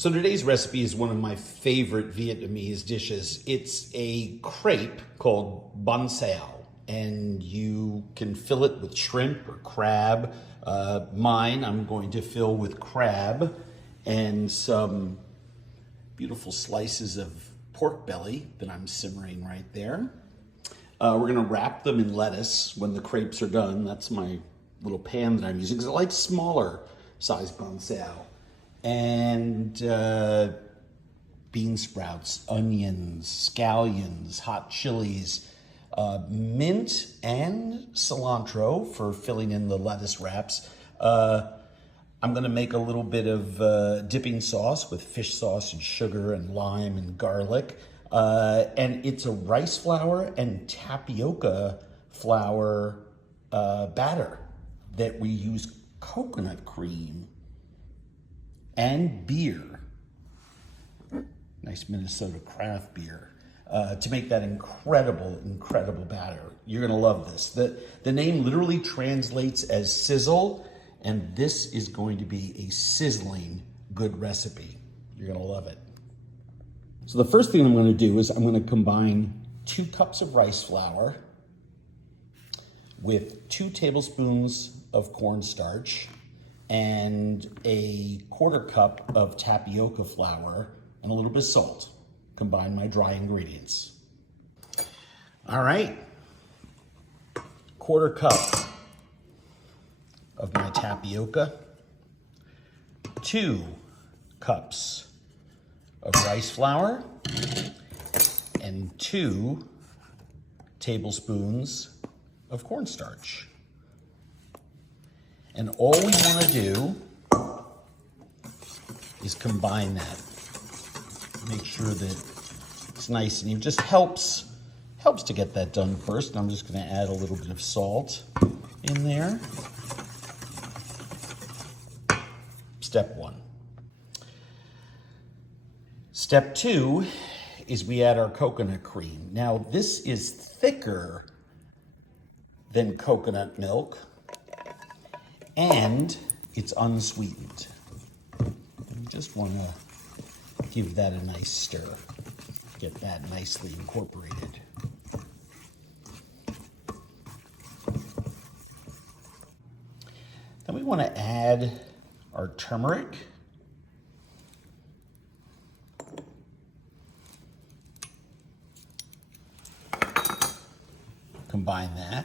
So today's recipe is one of my favorite Vietnamese dishes. It's a crepe called Banh Xeo, and you can fill it with shrimp or crab. Mine, I'm going to fill with crab and some beautiful slices of pork belly that I'm simmering right there. We're gonna wrap them in lettuce when the crepes are done. That's my little pan that I'm using because I like smaller size Banh Xeo. And bean sprouts, onions, scallions, hot chilies, mint and cilantro for filling in the lettuce wraps. I'm gonna make a little bit of dipping sauce with fish sauce and sugar and lime and garlic. And it's a rice flour and tapioca flour batter that we use coconut cream and beer, nice Minnesota craft beer, to make that incredible batter. You're gonna love this. The name literally translates as sizzle, and this is going to be a sizzling good recipe. You're gonna love it. So the first thing I'm gonna do is I'm gonna combine 2 cups of rice flour with 2 tablespoons of cornstarch and a 1/4 cup of tapioca flour and a little bit of salt. Combine my dry ingredients. All right, 1/4 cup of my tapioca, 2 cups of rice flour, and 2 tablespoons of cornstarch. And all we want to do is combine that. Make sure that it's nice and even. Just helps to get that done first. And I'm just going to add a little bit of salt in there. Step 1. Step 2 is we add our coconut cream. Now this is thicker than coconut milk, and it's unsweetened. You just want to give that a nice stir. Get that nicely incorporated. Then we want to add our turmeric. Combine that.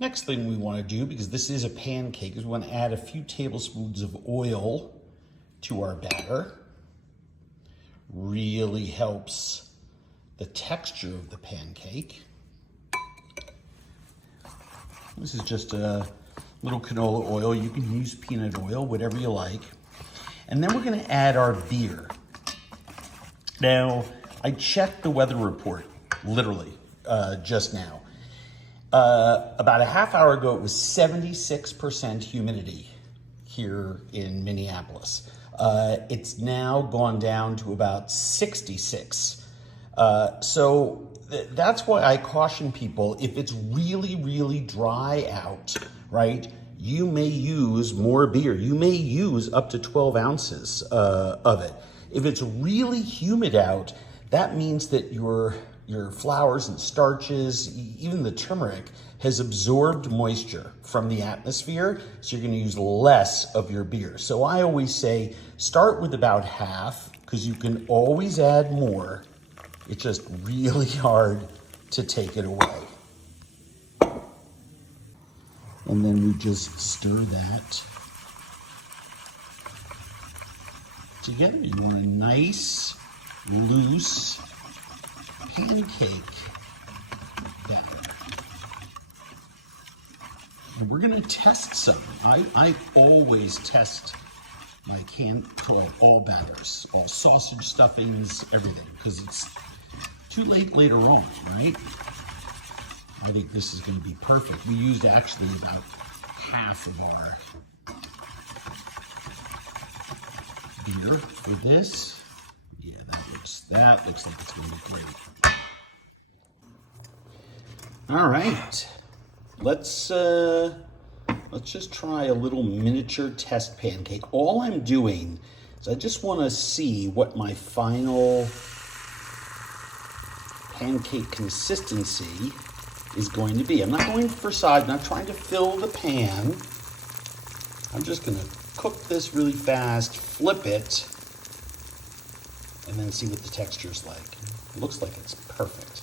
Next thing we want to do, because this is a pancake, is we want to add a few tablespoons of oil to our batter. Really helps the texture of the pancake. This is just a little canola oil. You can use peanut oil, whatever you like. And then we're going to add our beer. Now, I checked the weather report, literally, just now. About a half hour ago, it was 76% humidity here in Minneapolis. It's now gone down to about 66. So that's why I caution people, if it's really dry out, right, you may use more beer. You may use up to 12 ounces of it. If it's really humid out, that means that your flours and starches, even the turmeric, has absorbed moisture from the atmosphere, so you're gonna use less of your beer. So I always say, start with about half, because you can always add more. It's just really hard to take it away. And then we just stir that together. You want a nice, loose pancake batter. And we're gonna test some. I always test my all batters, all sausage stuffings, everything, because it's too late later on, right? I think this is gonna be perfect. We used actually about half of our beer for this. Yeah, that looks like it's gonna be great. All right, let's let's just try a little miniature test pancake. All I'm doing is I just want to see what my final pancake consistency is going to be. I'm not going for size, not trying to fill the pan. I'm just going to cook this really fast, flip it, and then see what the texture's like. It looks like it's perfect.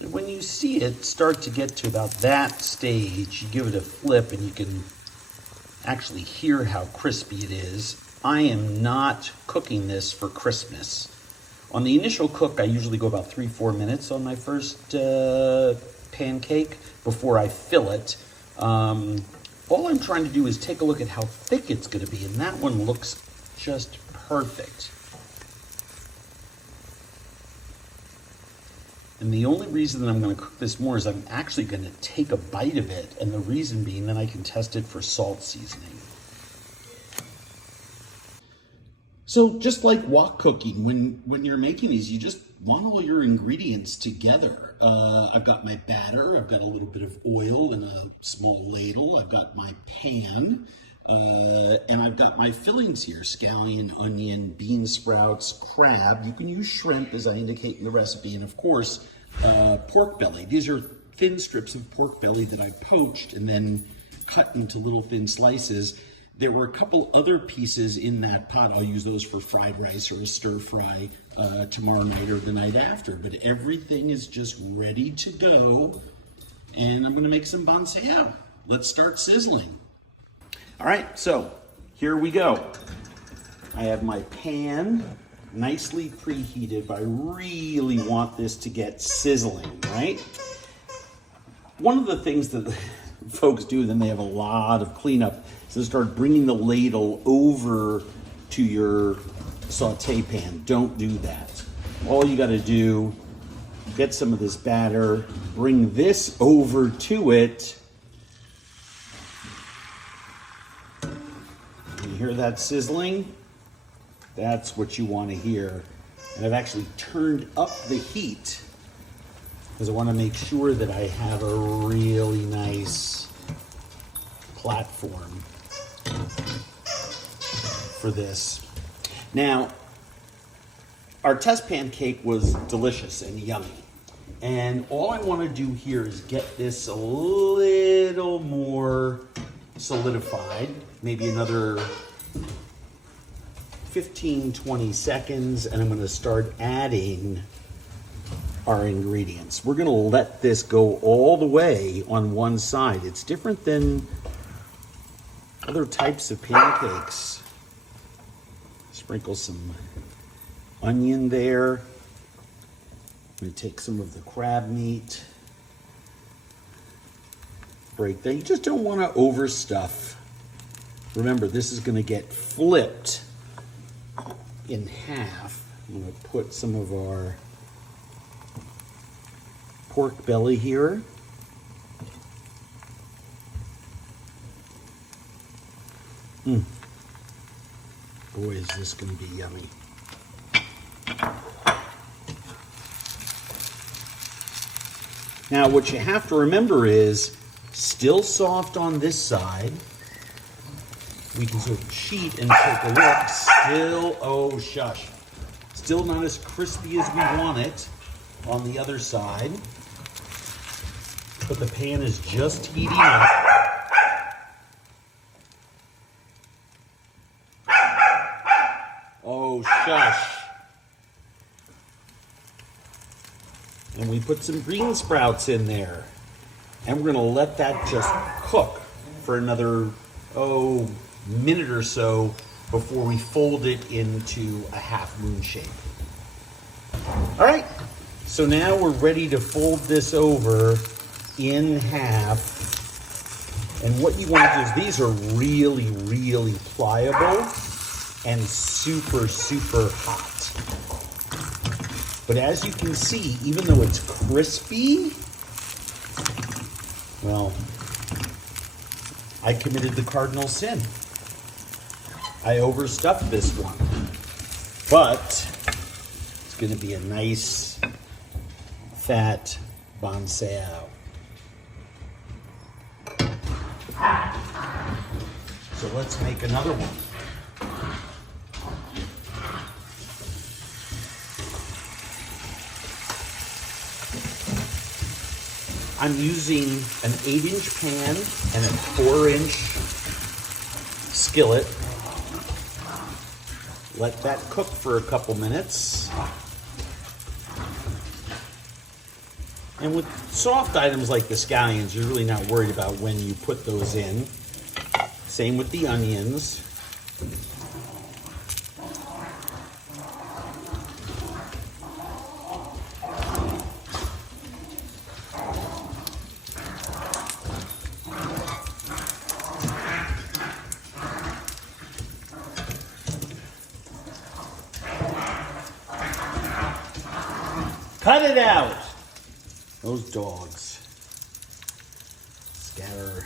And when you see it start to get to about that stage, you give it a flip and you can actually hear how crispy it is. I am not cooking this for crispness. On the initial cook, I usually go about 3-4 minutes on my first pancake before I fill it. All I'm trying to do is take a look at how thick it's going to be, and that one looks just perfect. And the only reason that I'm going to cook this more is I'm actually going to take a bite of it, and the reason being that I can test it for salt seasoning. So just like wok cooking, when you're making these, you just want all your ingredients together. I've got my batter, I've got a little bit of oil in a small ladle, I've got my pan, and I've got my fillings here: scallion, onion, bean sprouts, crab. You can use shrimp as I indicate in the recipe, and of course, pork belly. These are thin strips of pork belly that I poached and then cut into little thin slices. There were a couple other pieces in that pot. I'll use those for fried rice or a stir fry tomorrow night or the night after. But everything is just ready to go. And I'm gonna make some Banh Xeo. Let's start sizzling. All right, so here we go. I have my pan nicely preheated, but I really want this to get sizzling, right? One of the things that folks do, then they have a lot of cleanup, so start bringing the ladle over to your saute pan. Don't do that. All you got to do, get some of this batter, bring this over to it. You hear that sizzling? That's what you want to hear. And I've actually turned up the heat because I want to make sure that I have a really nice platform for this. Now, our test pancake was delicious and yummy. And all I want to do here is get this a little more solidified, maybe another 15-20 seconds, and I'm going to start adding our ingredients. We're going to let this go all the way on one side. It's different than other types of pancakes. Sprinkle some onion there. I'm going to take some of the crab meat. Break that. You just don't want to overstuff. Remember, this is going to get flipped in half. I'm going to put some of our pork belly here. Boy, is this going to be yummy. Now, what you have to remember is, still soft on this side. We can sort of cheat and take a look. Still, oh shush. Still not as crispy as we want it on the other side. But the pan is just heating up. Oh shush. And we put some green sprouts in there. And we're gonna let that just cook for another, minute or so before we fold it into a half moon shape. All right, so now we're ready to fold this over in half. And what you want to do is, these are really, really pliable and super, super hot. But as you can see, even though it's crispy, well, I committed the cardinal sin. I overstuffed this one. But it's going to be a nice, fat Banh Xeo. So let's make another one. I'm using an 8-inch pan and a 4-inch skillet. Let that cook for a couple minutes. And with soft items like the scallions, you're really not worried about when you put those in. Same with the onions. Cut it out. Those dogs. Scatter.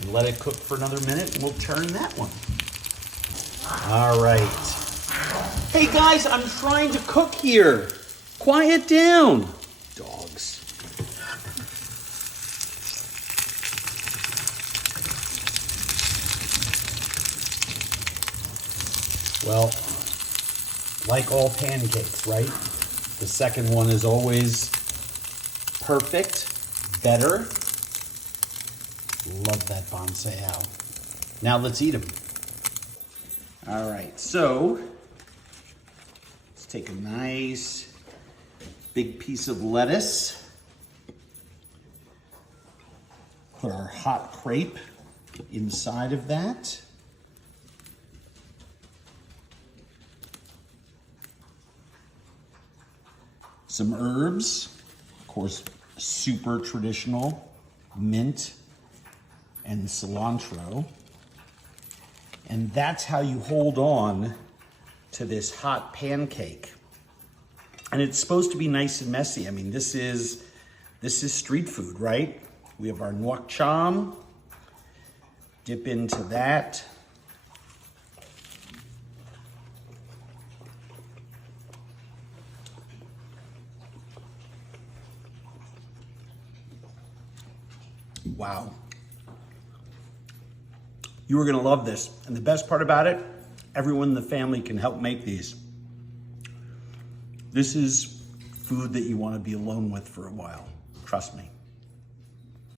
And let it cook for another minute and we'll turn that one. All right. Hey guys, I'm trying to cook here. Quiet down, dogs. Well, like all pancakes, right? The second one is always perfect, better. Love that Banh Xeo. Now let's eat them. All right, so let's take a nice big piece of lettuce. Put our hot crepe inside of that. Some herbs, of course, super traditional, mint and cilantro. And that's how you hold on to this hot pancake. And it's supposed to be nice and messy. I mean, this is street food, right? We have our nuoc cham. Dip into that. Wow. You are gonna love this. And the best part about it, everyone in the family can help make these. This is food that you wanna be alone with for a while, trust me.